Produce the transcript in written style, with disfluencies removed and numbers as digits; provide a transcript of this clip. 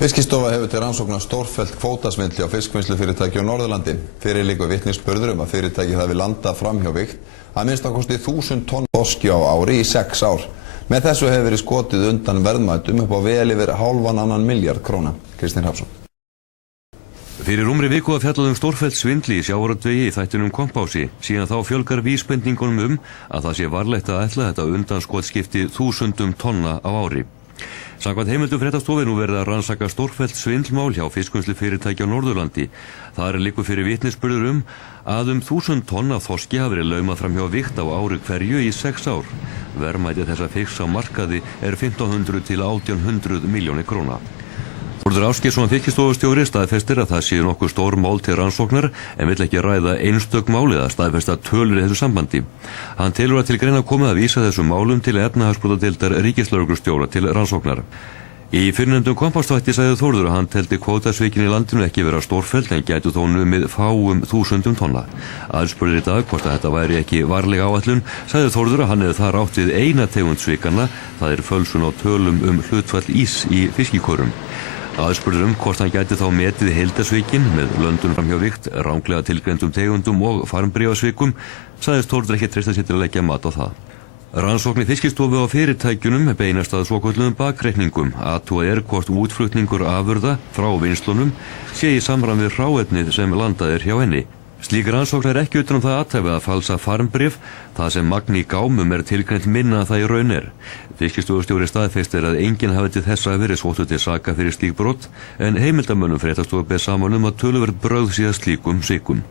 Fiskistofa hefur til rannsóknar stórfellt kvótasvindli á fiskvinnslufyrirtæki á Norðurlandi. Fyrir liggur vitnisburður að fyrirtækið hafi landað framhjá vigt að minnstakosti 1000 tonn þorski á ári í 6 ár. Með þessu hefur verið skotið undan verðmætum upp á vel yfir ½ milljarð króna. Kristinn Hrafnsson. Fyrir rúmri viku að fjallað stórfellt svindli í sjávarútvegi í þættinum Kompási. Síðan þá fjölgar vísbendingunum að það sé varlegt að ætla þetta undanskotskipti 1000 tonna á ári. Samkvæmt heimildum fréttastofu nú verið að rannsaka stórfellt svindlmál hjá fiskvinnslufyrirtæki á Norðurlandi. Þar liggur fyrir vitnisburður að 1000 tonn af þorski hafi verið laumað fram hjá vigt á ári hverju í 6 ár. Verðmæti þessa fisks á markaði er 1500 til 1800 milljónir króna. Þórður Ásgeirsson fiskistofustjóri staðfestir að það séu nokkuð stór mál til rannsóknar en vill ekki ræða einstök mál eða staðfesta tölur í þessu sambandi. Hann telur að til greina komið að vísa þessum málum til efnahagsbrotadeildar ríkislögreglustjóra til rannsóknar. Í fyrrnefndum Kompásþætti sagði Þórður að hann teldi kvótasvikin í landinu ekki vera stórfelld en gætu þó numið fáum 1000 tonna. Aðspurður í dag hvort að þetta væri ekki varleg áætlun, sagði Þórður að hann hefði þar átt við eina tegund svikanna, það er fölsun á tölum hlutfall ís í fiskikórum. Aðspurður hvort hann gæti þá metið heildasvikin með löndun fram hjá vigt, ranglega tilgreindum tegundum og farmbréfasvikum, sagðist Þórður ekki treysta sér til að leggja mat á það. Rannsóknir Fiskistofu á fyrirtækjunum beinast að svokölluðum bakreikningum. Athugað hvort útflutningur afurða frá vinnslunum sé í samræmi við hráefnið sem landað hjá henni. Slík rannsókn ekki utan það athæfið að falsa farmbréf, það sem magn í gámum tilgreint minna það í raun er. Fiskistofustjóri staðfestir að enginn hafi til þessa verið sóttur til saka fyrir slík brot, en heimildamönnum fréttastofu ber saman að töluverð brögð sé að slíkum svikum.